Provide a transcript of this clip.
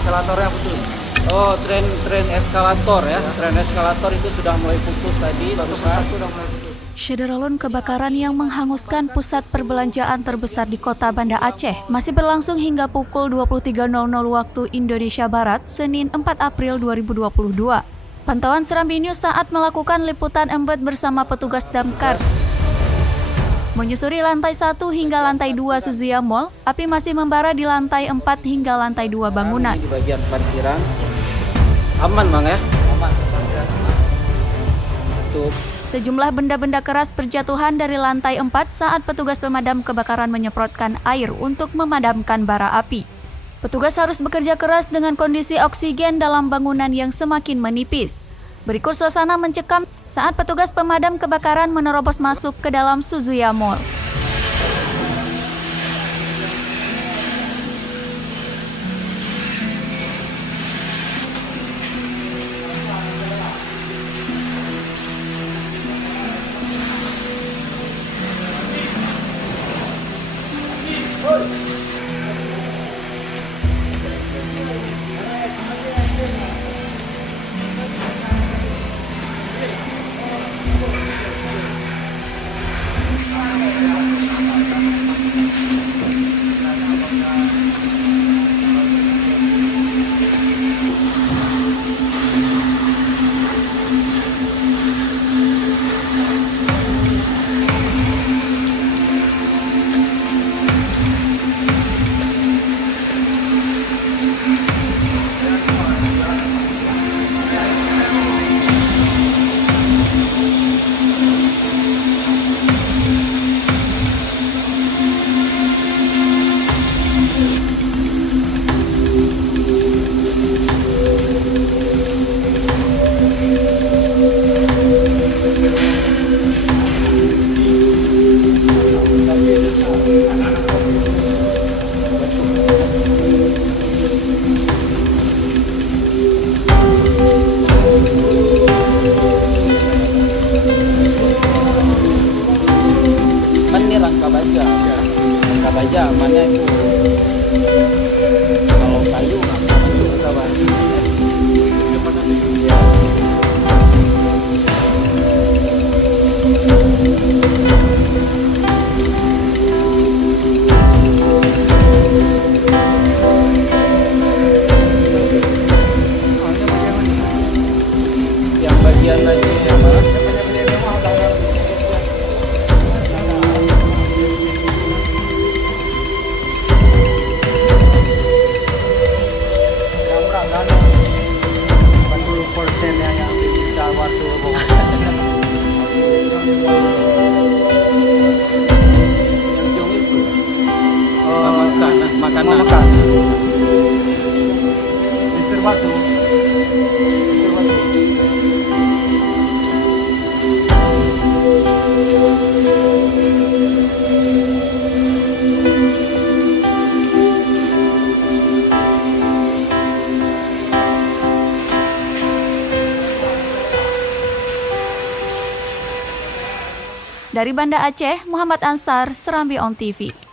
eskalatornya putus. Oh, tren eskalator ya. Tren eskalator itu sudah mulai putus tadi. Sudah mulai putus. Syederalun kebakaran yang menghanguskan pusat perbelanjaan terbesar di kota Banda Aceh masih berlangsung hingga pukul 23.00 waktu Indonesia Barat, Senin 4 April 2022. Pantauan Serambi News saat melakukan liputan embed bersama petugas damkar. Menyusuri lantai 1 hingga lantai 2 Suzuya Mall, api masih membara di lantai 4 hingga lantai 2 bangunan. Di bagian parkiran aman, Bang ya? Aman. Tuh. Sejumlah benda-benda keras berjatuhan dari lantai 4 saat petugas pemadam kebakaran menyemprotkan air untuk memadamkan bara api. Petugas harus bekerja keras dengan kondisi oksigen dalam bangunan yang semakin menipis. Berikut suasana mencekam saat petugas pemadam kebakaran menerobos masuk ke dalam Suzuya Mall. Rangka baja mana itu? Kalau kayu nggak bisa masuk ke bawah. Ya. Yang bagian lagi apa? Yang bisa waktu makanan. Mister Batu. Dari Banda Aceh, Muhammad Ansar, Serambi On TV.